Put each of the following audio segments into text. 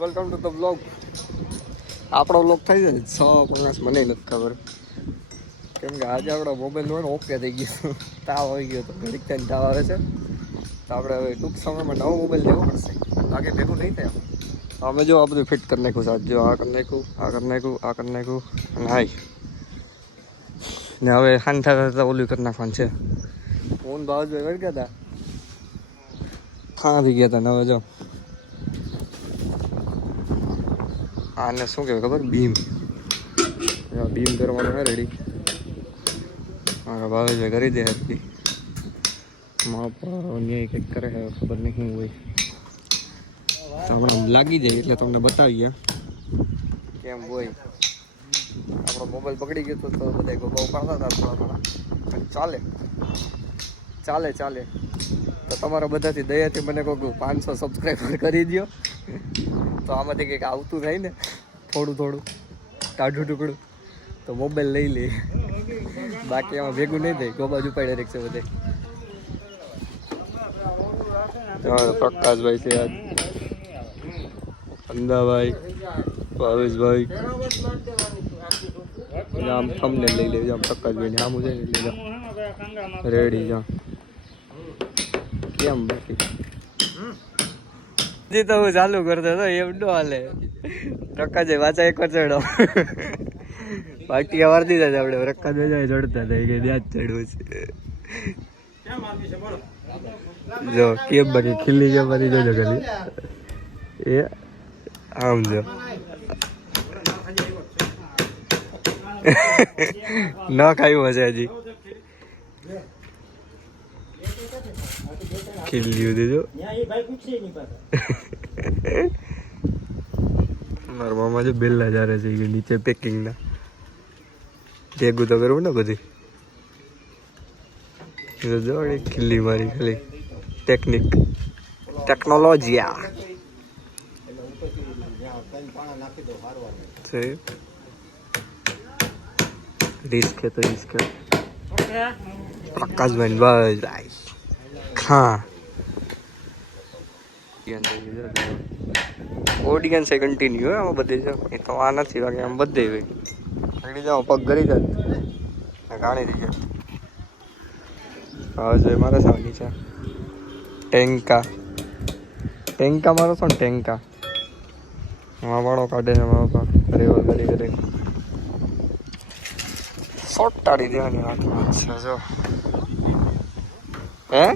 Welcome to the blog. આપણો blog થઈ જાય 6:50 મને નથી ખબર, કેમ કે આજે આપણો મોબાઈલ હોય ને ઓકે થઈ ગયો, તાવ આવી ગયો તો ઘડીક થઈને તાવ આવે છે. તો આપણે હવે ટૂંક સમયમાં નવો મોબાઈલ લેવો પડશે, આગે ભેગું નહીં થાય. અમે જો આ બધું ફિટ કરી નાખ્યું સાહેબ, જો આ કરી નાખ્યું, આ કરી નાખ્યું, આ કરી નાખ્યું અને હાઈ ને હવે હાંઠા થતા ઓલું કરી નાખવાનું છે. ફોન ભાવભાઈ વળી ગયા હતા, હા થઈ ગયા હતા ને હવે જો આને શું કહેવાય ખબર, બીમ કરવાનું હે રેડી. હા ભાવેશભાઈ કરી દે હતી ન્યાય કંઈક કરે છે, ખબર નહીં શું હોય. તો હમણાં લાગી જાય એટલે તમને બતાવીએ કેમ હોય. આપણો મોબાઈલ પકડી ગયો તો બધા ગોપા ઉપાડતા હતા થોડા થોડા, ચાલે ચાલે ચાલે. તો તમારા બધાથી દયાથી મને કહું 500 સબસ્ક્રાઈબર કરી દો, તો આમાંથી કંઈક આવતું થાય ને થોડું થોડું ટાઢું ટુકડું, તો મોબાઈલ લઈ લે. બાકી આમાં ભેગું નહીં થાય, ગોબાજ ઉપાડે રેખશે બધે. પ્રકાશભાઈ છે, અંદાભાઈ, ભાવેશભાઈ, આમ તમને લઈ લેજો. આમ પ્રકાશભાઈ આમ છે ને લઈ જાઓ રેડી જાઓ. કેમ બાકી તો હું ચાલુ કરતો હતો એમ નો હાલે. પ્રકાશભાઈ વાંચા એક વાર ચડો, પાર્ટી વારતી જાય આપણે. પ્રકાશભાઈ ચડતા હતા કે ત્યાં જ ચડવું છે. જો કેમ બાકી ખીલી કેમ બધી જોજો ખાલી એ આમ જો ન ખાયું હશે હજી, ખીલ્યું દેજો. મારા મામા જો બેલા જારે છે નીચે પેકિંગના, ભેગું તો કરવું ને બધી. જો ખીલ્લી મારી ખાલી ટેકનોલોજી રિસ્ક है तो रिस्क है. પ્રકાશભાઈ બસ ભાઈ હા ઓડિયન્સ એ કન્ટિન્યુ હોય આમાં બધે છે. એ તો આ નથી બાકી આમ બધે હોય. આગળ જાઓ પગ ગરી જાય ગાણી થઈ જાય. હા જો મારે સાવની છે ટેન્કા મારો છો ને ટેન્કા. હા વાળો કાઢે છે મારો પા રેવલ કરી કરે શોર્ટ ટાળી દેવાની વાત છે. જો હે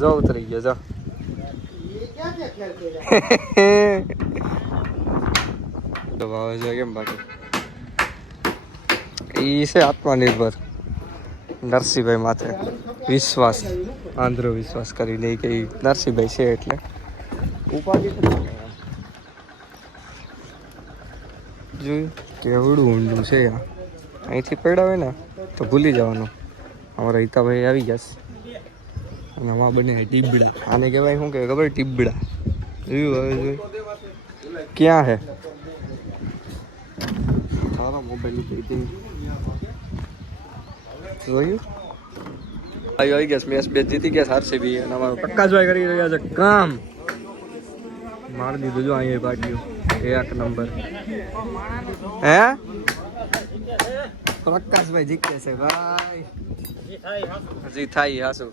જો ઉતરી ગયો જો. તો ભાવે છે કેમ બાકી ઈ છે આત્મનિર્ભર નરસિંહભાઈ માથે વિશ્વાસ, આંધ્રો વિશ્વાસ કરી દે કે નરસિંહભાઈ છે એટલે ઉપાધિ જોયું કેવડું ઊંડું છે. અહીંથી પડ્યા હોય ને તો ભૂલી જવાનું. અમારા હિતાભાઈ આવી જશે અને આમાં બને ટીબડા. આને કહેવાય શું કહેવાય ખબર, ટીબડા. જોયું હવે જોયું ક્યાં હે તારા મોબાઈલ જોયું. આવી ગયા મેચ બે જીતી ગયા આરસીબી અને અમારો પ્રકાશભાઈ કરી રહ્યા છે કામ. મારી દીધું જો અહીંયા પાટીઓ એક નંબર. હે પ્રકાશભાઈ જીતે છે ભાઈ, હજી થાય હાસુ.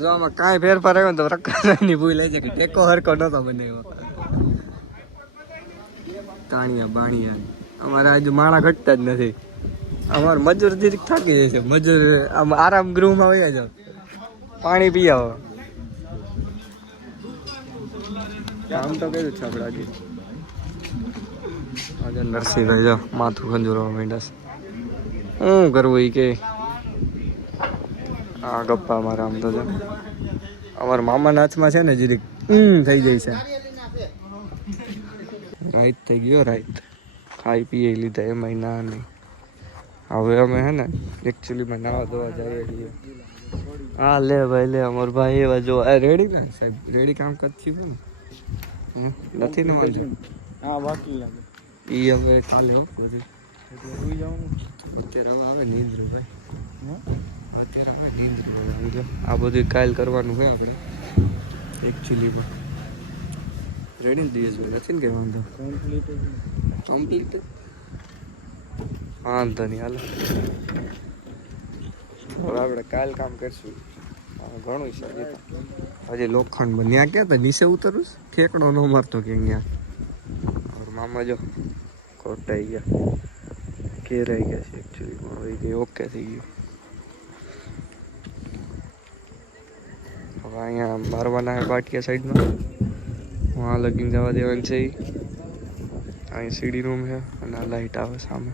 જો આમાં કાંઈ ફેરફાર આવ્યો ને તો પ્રકાશભાઈની ભૂલ છે કે ટેકો હરકો નતો બનાવ્યો. તાણિયા બાણિયા અમારે આજે માણા ઘટતા જ નથી. અમારે મજૂર દીક થાકી જાય છે. મજૂર આમ આરામ ગૃહમાં વયા જાવ, પાણી પી આવો. કામ તો કર્યું છે આપણે આજે નરસિંહભાઈ જો માથું ખંજોરવા માંડ્યા છે. શું કરવું એ કે આ ગપ્પા મારા આમ તો અમારા મામાના હાથમાં છે ને જીરીક થઈ જાય છે. રાઈત થઈ ગયો રાઈત, ખાઈ પીએ લીધા એમાં ના નહીં. હવે અમે હે ને એકચ્યુઅલીમાં નાવા ધોવા જઈએ છીએ. હા લે ભાઈ લે અમાર ભાઈ એવા જો રેડી ને સાહેબ, રેડી કામ કરતી ને નથી ને વાંધો. હા બાકી લાગે એ હવે કાલે હો બધું અત્યારે હવે આવે નીંદરું ભાઈ. અત્યારે આપણે નીંદરી બનાવવું છે. આ બધું કાલ કરવાનું હોય આપણે એકચ્યુઅલીમાં. રેડી ને દિયેશભાઈ? નથી ને કંઈ વાંધો? કમ્પ્લીટ વાંધો નહીં, હાલો હવે આપણે કાલ કામ કરશું. ઘણું છે હજી લોખંડ ત્યાં ક્યાં હતા નીચે ઉતરું ઠેકડો ન મારતો કે અહીંયા મામા જો ખોટાઈ ગયા ઘેરાઈ ગયા છે એકચ્યુઅલીમાં. હવે કે ઓકે થઈ ગયું. હવે અહીંયા મારવાના છે પાટિયા સાઈડમાં, વहाँ લગીને જવા દેવાનું છે. અહીં સીડી રૂમ છે અને આ લાઇટ આવે સામે.